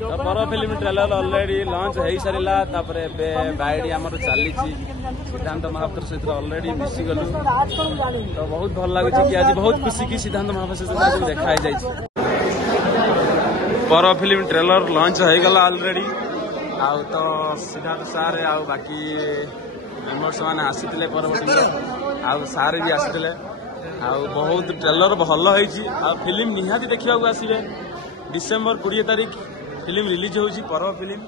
तो पर film trailer already launch हो सारा बाइडी आम चली सिद्धांत महापात्र सहित ऑलरेडी मिसी गलु तो बहुत भल लगुच कि आज बहुत खुशी कि सिद्धांत महापात्र सहित देखा जाए पर फिल्म ट्रेलर लॉन्च हो गला ऑलरेडी आउ तो सिद्धांत सार आउ बाकी मेम्बर्स मैंने आसी पर आउ सार भी आसी बहुत ट्रेलर भल हो फिल्म निहाती देखा आसवे डिसेम्बर 20 तारीख फिल्म रिलीज होची पर्व फिल्म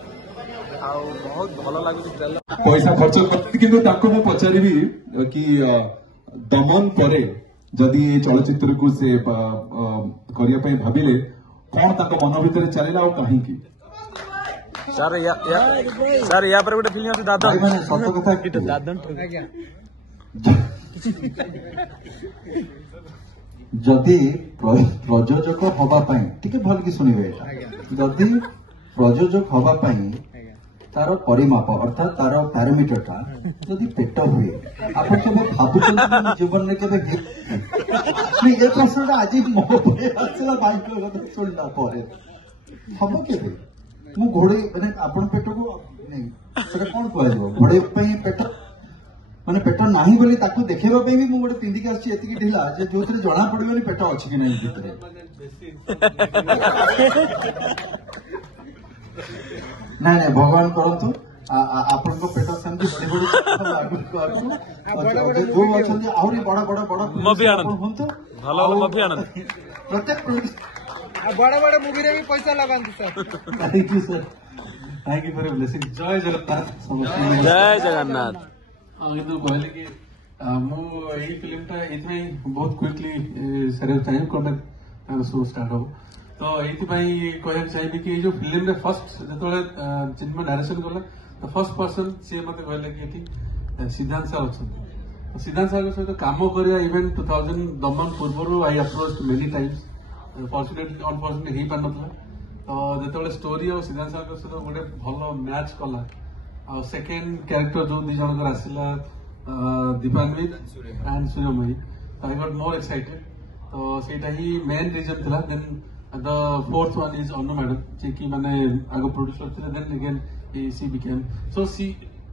आउ बहुत भल लागुची ट्रेलर पैसा खर्च करती किंतु ताको मु पचारिबी कि दमन परे जदि चलचित्र को से करिया पय भाबिले कोन ताको मन भितर चलेला आ काहे की सर या पर गोटे फिल्म আছে दादन माने सत कथा कि दादन जदि प्रयोजक हवा पाई टिके भल कि सुनिबे जदि प्रयोजक हवा पाई तार परिमाप अर्थात तार पैरामीटर टा जदि पेट हुए आप भावुं जीवन में केवे ये प्रश्न आज मो आसला बाइक शुणला हम केवे मु घोड़े मैंने आपण पेट को नहीं कौन कह घोड़े पेट माने पेट नाही बोली ताकू देखैबा पे भी मु गोटे पिंडिक आछि एतिकी ढिला जे जोथरे जणा पड़िबनी पेट अछि कि नाही भितरे नहीं नहीं भगवान करंतु आपन को पेट सेमति बड़ी बड़ी जो अछन आहुरी बड़ा बड़ा बड़ा मभी आनंद हुंतु भलो मभी आनंद प्रत्येक बड़ा बड़ा मूवी रे भी पैसा लगांतु sir thank you sir thank you for blessing जय जगन्नाथ जय जगन्नाथ କିନ୍ତୁ କହିଲେ କି ମୁଁ ଏଇ ଫିଲ୍ମଟା ଏଇଥିପାଇଁ ବହୁତ କ୍ୱିକଲି ସାରିବାକୁ ଚାହିଁବି କଣ ତାଙ୍କ ଶୋ ଷ୍ଟାର୍ଟ ହବ ତ ଏଇଥିପାଇଁ କହିବାକୁ ଚାହିଁବି କି ଏଇ ଯୋଉ ଫିଲ୍ମରେ ଫର୍ଷ୍ଟ ଯେତେବେଳେ ଚିନ୍ମୟ ଡାଇରେକ୍ସନ କଲା ତ ଫର୍ଷ୍ଟ ପର୍ସନ ସିଏ ମତେ କହିଲେ କି ଏଠି ସିଦ୍ଧାନ୍ତ ସାର୍ ଅଛନ୍ତି ସିଦ୍ଧାନ୍ତ ସାର୍ଙ୍କ ସହିତ କାମ କରିବା ଇଭେନ୍ 2000 ଦମନ ପୂର୍ବରୁ I approach many times fortunately unfortunately ହେଇପାରିନଥିଲା ତ ଯେତେବେଳେ ଷ୍ଟୋରି ଆଉ ସିଦ୍ଧାନ୍ତ ସାର୍ଙ୍କ ସହିତ ଗୋଟେ ଭଲ ମ୍ୟାଚ୍ କଲା और सेकेंड कैरेक्टर जो दी जनकर आसला Dipanwita and Suryamayee I got more excited तो सेटा ही मेन रीजन था then the fourth one is Anu madam जे कि माने आगो प्रोड्यूसर थे then again she became so she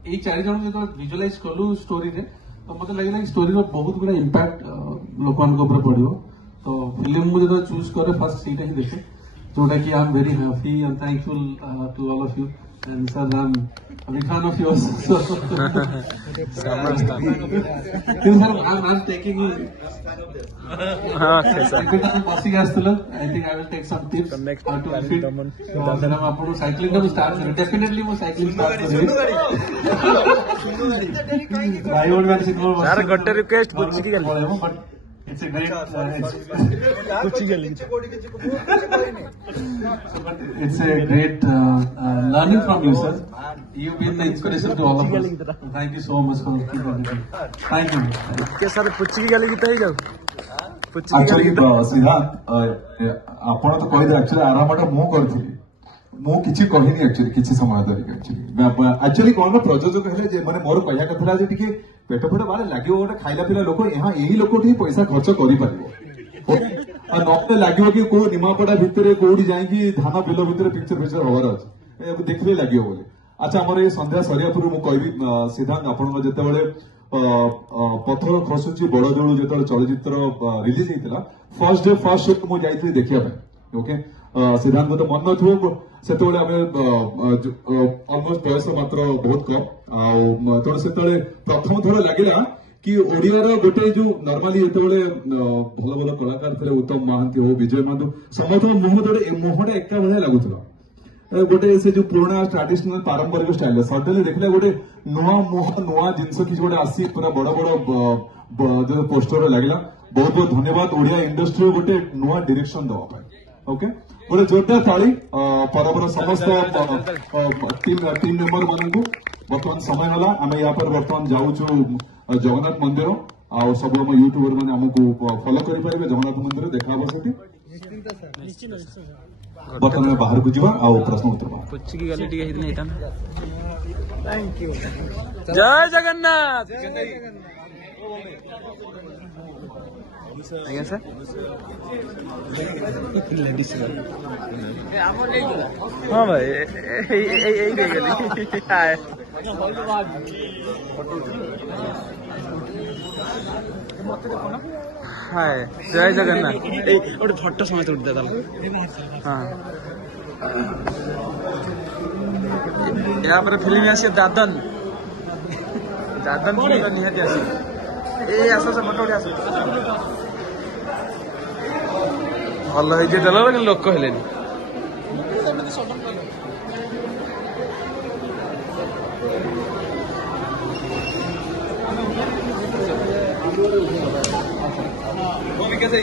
a चार जन जो विजुअलाइज कलु स्टोरी रे तो मते लागला कि स्टोरी रो बहुत गुडा इंपैक्ट लोकन को ऊपर पड़ियो तो फिल्म मु जो चूज करे फर्स्ट सीटा ही देखे जोटा कि I am very happy and thankful to all of you and sir I'm a big fan of yours so I'm taking you okay sir passing astula I think I will take some tips how to fit then हम आपको cycling का start करें definitely वो cycling start करेंगे भाई और मेरे signal sir गोटे रिक्वेस्ट पूछ की गल but it's a great it's a great learning from you sir you've been the inspiration to all of us thank you so much for thank you के sir पुच्ची की गली कितै जाऊ एक्चुअली सिद्धांत आपण तो कहि दे एक्चुअली आरामटा मु करथिली मु किछि कहिनी एक्चुअली किछि समय धरि एक्चुअली कोन प्रयोजक हेले जे माने मोर कहिया कथला जे टिके पेट पेट बारे लगे गोटे खाइला पिला लोक यहाँ यही लोक पैसा खर्च कर लगे कि कौ निमापड़ा भितर कौटी जाकि धान बिल भितर पिक्चर फिक्चर हबार अच्छे देखिले लगे बोले अच्छा आम ये सन्ध्या सरिया पूर्व मुझे सिद्धांत आपण जिते पथर खसुची बड़ जोड़ जो चलचित्र रिलीज होता फर्स्ट डे फर्स्ट शो मुझे देखा ओके सिद्धांत तो मन नथिबो सेतोले आमे ऑलमोस्ट बयस मात्र बहुत कम तो सेतोले प्रथम थोड़ा लागिला कि ओडिया रो गोटे जो नॉर्मली जेतोले भलो भलो कलाकार थे उत्तम महांती हो विजय माधु समस्त मुहटा एका भाया लगुला गोटे से जो पुराना ट्रेडिशनल पारंपरिक स्टाइल सडनली देखले गोटे नुआ मुह नुआ जिनस कि गोटे आसी पूरा बड़ बड़ जो पोस्टर लागिला बहुत बहुत धन्यवाद ओडिया इंडस्ट्री गोटे नुआ डायरेक्शन दवा ओके गोटे जोरदार ताली परबर समस्त टीम मेंबर मान बर्तमान समय है आम या बर्तमान जाऊँ जगन्नाथ मंदिर आ सब यूट्यूबर मैंने आमको फॉलो करेंगे जगन्नाथ मंदिर देखा बर्तमान बाहर को जा प्रश्न उत्तर जय जगन्नाथ ଆଜ୍ଞା ସାର୍ ହଁ ଭାଇ ଏଇ ଦେଇଗଲି हाय जय जगन्नाथ गोटे फटो समस्त उठा हाँ यहाँ फिल्म आस दादन दादन फिल्म निहाती आस आस फटो उठे आस भल हो लोक हेले कैसे